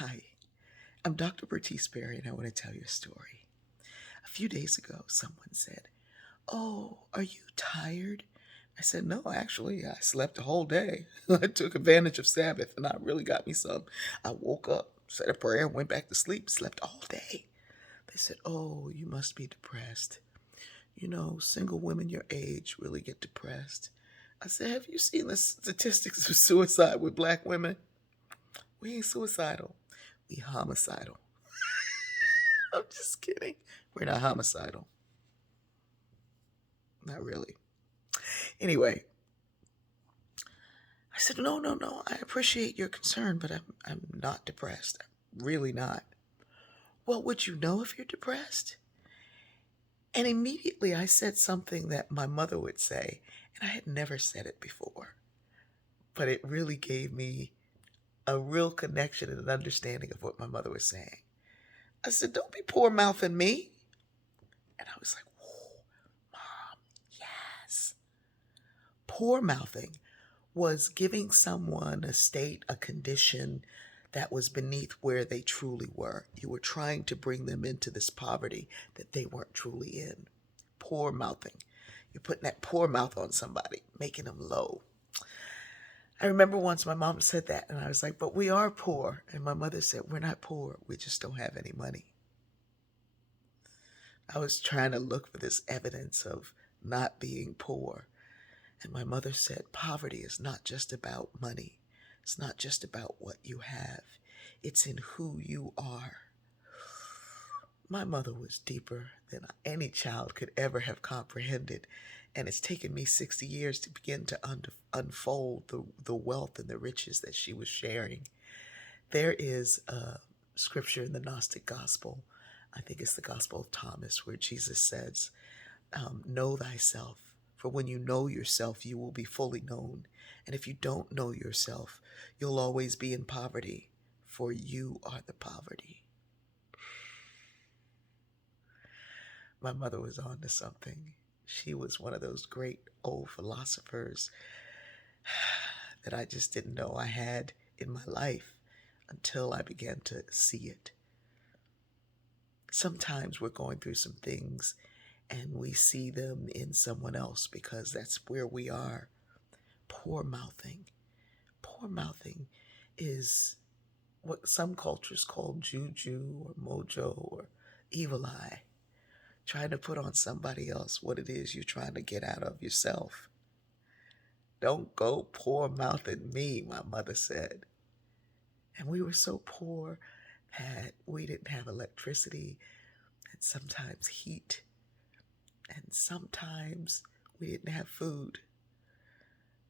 Hi, I'm Dr. Bertice Berry, and I want to tell you a story. A few days ago, someone said, "Oh, are you tired?" I said, "No, actually, I slept a whole day. I took advantage of Sabbath, and I really got me some. I woke up, said a prayer, went back to sleep, slept all day." They said, "Oh, you must be depressed. Single women your age really get depressed." I said, "Have you seen the statistics of suicide with black women? We ain't suicidal. We homicidal." I'm just kidding. We're not homicidal. Not really. Anyway, I said, "No, no, no. I appreciate your concern, but I'm not depressed. I'm really not." "Well, would you know if you're depressed?" And immediately I said something that my mother would say, and I had never said it before, but it really gave me a real connection and an understanding of what my mother was saying. I said, "Don't be poor mouthing me." And I was like, "Whoa, Mom, yes." Poor mouthing was giving someone a state, a condition that was beneath where they truly were. You were trying to bring them into this poverty that they weren't truly in. Poor mouthing. You're putting that poor mouth on somebody, making them low. I remember once my mom said that, and I was like, "But we are poor." And my mother said, "We're not poor. We just don't have any money." I was trying to look for this evidence of not being poor. And my mother said, "Poverty is not just about money. It's not just about what you have. It's in who you are." My mother was deeper than any child could ever have comprehended. And it's taken me 60 years to begin to unfold the wealth and the riches that she was sharing. There is a scripture in the Gnostic Gospel, I think it's the Gospel of Thomas, where Jesus says, "Know thyself. For when you know yourself, you will be fully known. And if you don't know yourself, you'll always be in poverty, for you are the poverty." My mother was on to something. She was one of those great old philosophers that I just didn't know I had in my life until I began to see it. Sometimes we're going through some things and we see them in someone else because that's where we are. Poor mouthing. Poor mouthing is what some cultures call juju or mojo or evil eye. Trying to put on somebody else what it is you're trying to get out of yourself. "Don't go poor mouthing me," my mother said. And we were so poor that we didn't have electricity and sometimes heat, and sometimes we didn't have food.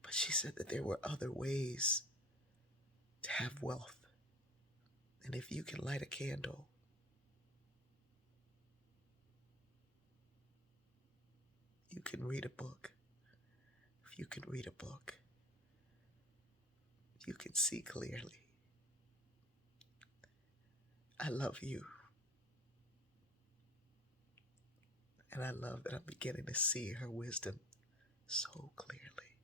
But she said that there were other ways to have wealth. And if you can light a candle, you can read a book. If you can read a book, you can see clearly. I love you. And I love that I'm beginning to see her wisdom so clearly.